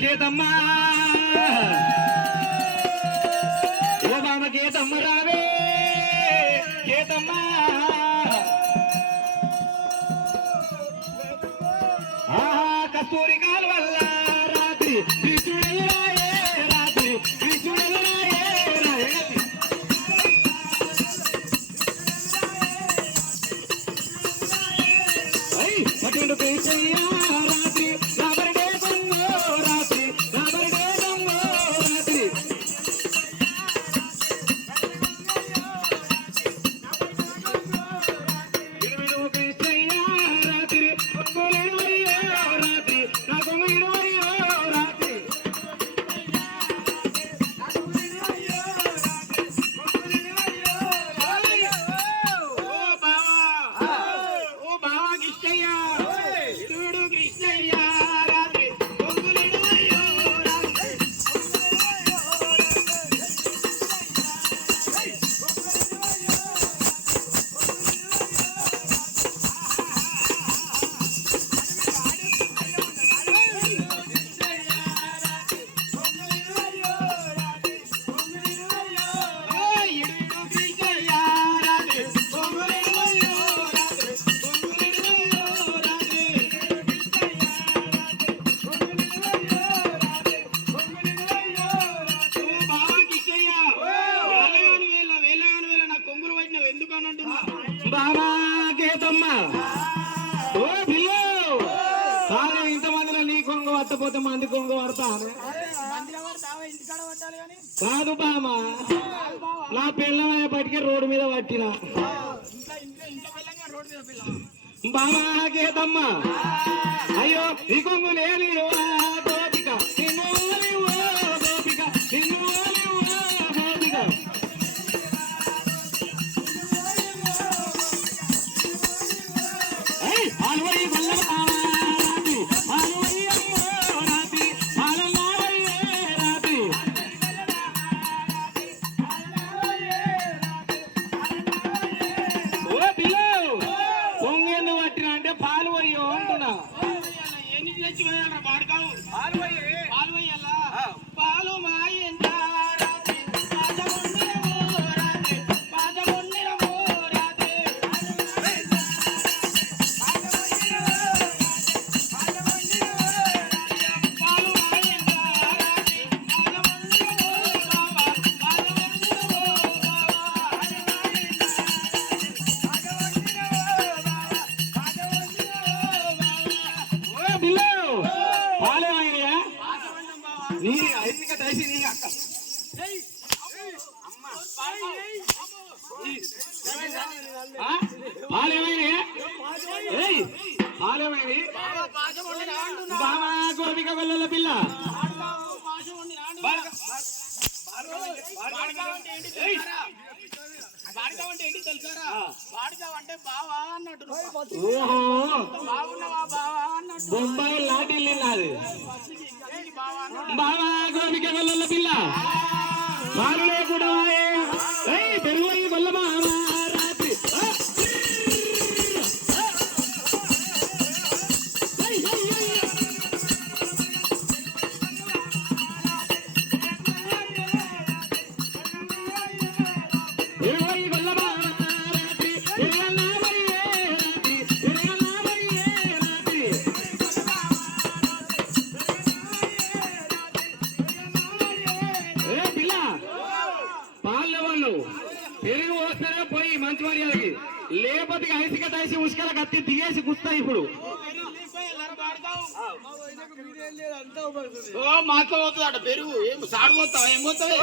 కేతమ్మా ఓ బామ కేతమ్మ రావే కేతమ్మా కస్తూరి కాలువల్ల రాత్రి కృష్ణుడెల్లాయే రాత్రి కృష్ణుడెల్లాయే పట్టుడు కృష్ణయ్య రాత్రి ఇంతమందిలో నీ కొంగ పట్టపోతే మంది కొంగ పడతాను కాదు బామా నా పిల్లమయ్యేపటికే రోడ్డు మీద పట్టిన బామా కేతమ్మ అయ్యో ఈ కొంగు లేని గోపిక గోపిక గోపిక ఆల్వై వల్ల పాలు మాయంత పాలేమైనా బామా గోపిక గొల్లల పిల్ల బొంబాయి లాటిల్లి నాది బామా గోపిక గొల్లల పిల్ల పాలు లేకుండా పెరుగు గొల్ల బామా రాత్రి పెరుగు వస్తేనే పోయి మంచి మర్యాదకి లేకపోతే ఐసిక తైసి ఉసుకల కత్తి దిగేసి గుస్తా ఇప్పుడు మాతో పోతుంది అట పెరుగు ఏం సాడు పోతావా ఏం పోతావే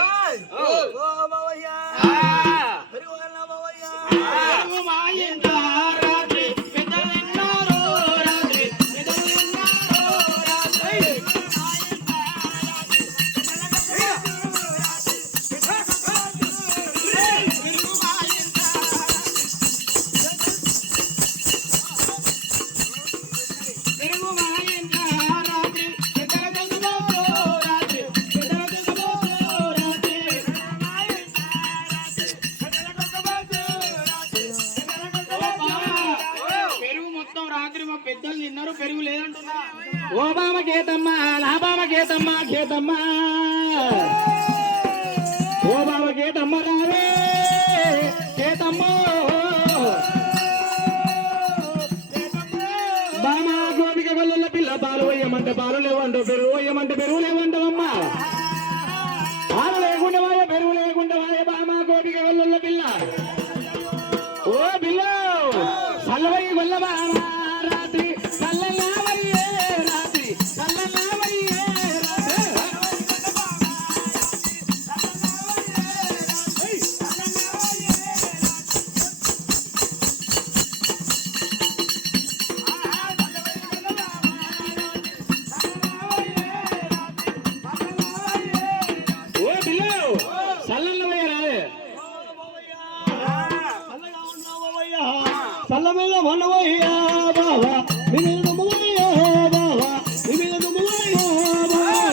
పెద్దలు తిన్నారు పెరుగు లేదంటున్నా ఓ బామ కేతమ్మ నా బామ కేతమ్మ కేతమ్మ ఓ బామ కేతమ్మ రావే కేతమ్మ బామ గోపిక గొల్లల పిల్ల పాలు వేయమంటే పాలు లేవంటో పెరుగు వేయమంటే పెరుగు లేవంటావమ్మా పాలు లేకుండా వాయే పెరుగు లేకుండా వాయే బామ గోపిక గొల్లల పిల్ల ఓ పిల్ల సల్లవయ్య గొల్ల బామ రాత్రి సల్లనావయ్యే రాత్రి సల్లనావయ్యే ఓ పిల్ల సల్లనవయ్య రాలే సల్లమయ్య మనవయ్యా బావా మిగిలిన మువయ్యా బావా మిగిలిన మువయ్యా బావా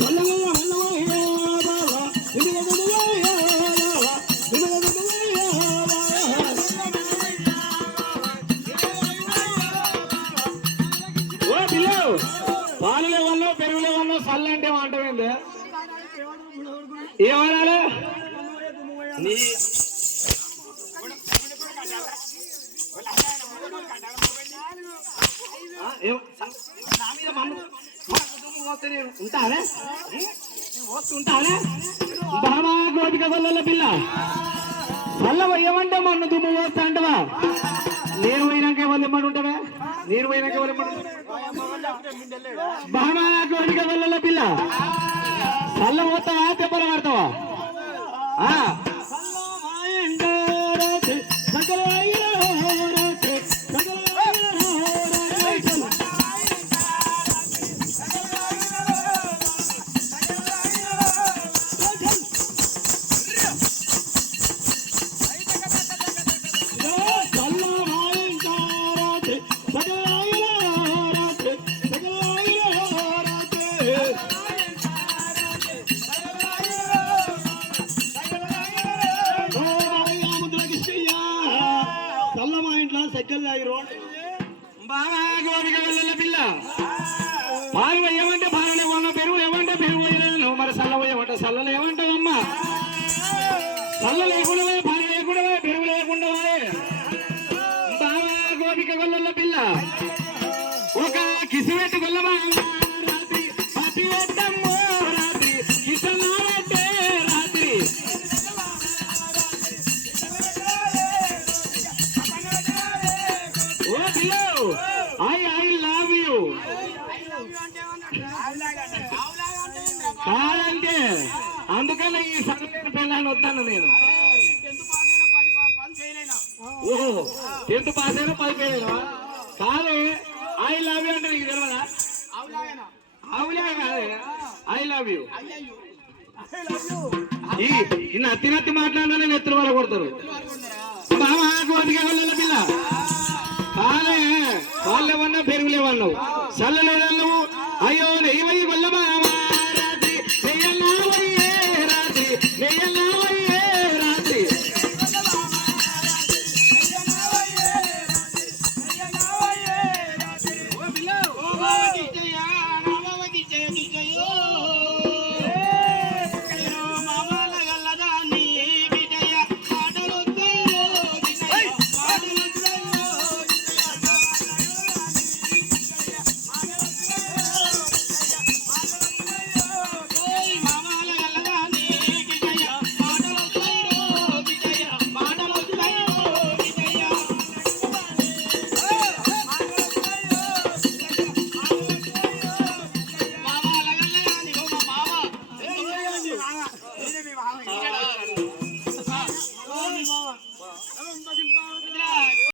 సల్లమయ్య మనవయ్యా బావా మిగిలిన మువయ్యా బావా మిగిలిన మువయ్యా బావా ఓ పిల్ల పాలు లేవన్నో పెరుగు లేవన్నో సల్ల అంటే అంటవేంది ఏమనాలి ఉంటానే ఉంటానే బామా గోపిక గొల్లల పిల్ల మళ్ళా ఏమంటే మన్ను దుమ్ము పోస్తా అంటవా నేను పోయినాక ఎవరు ఇమ్మడి ఉంటావా నేను పోయినాక ఎవరు ఇమ్మడి బామా గోపిక గొల్లల పిల్ల చల్ల పోతావా దెబ్బలు పడతావా బాగా గోపిక గొల్లల పిల్ల పాలు ఏమంటే పాలన ఏమన్నా పెరుగు ఏమంటే పెరుగు వేయలేదు మరి సల్ల ఏమంటే సల్లలు ఏమంటావమ్మా సల్ల లేకుండా పాలు లేకుండా పెరుగు లేకుండా బాగా గోపిక గొల్లల పిల్ల ఒక కిసిపెట్టు గొల్లమా రాత్రి పతి వద్దమ్మో రాత్రి కిసనాలంటే రాత్రి ఓ పిల్ల I love you. కాదంటే అందుకనే ఈ సంగతి పెళ్ళాన్ని వద్దాను నేను ఓహో 10th పాస్ అయినా 10 ఫెయిల్ అయినా కాదే ఐ లవ్ యూ అంటే నీకు తెలియదా అవునా కాదే ఐ లవ్ యూ ఈ నత్తి నత్తి మాట్లాడినా నెత్తులు వాళ్ళ కొడతారు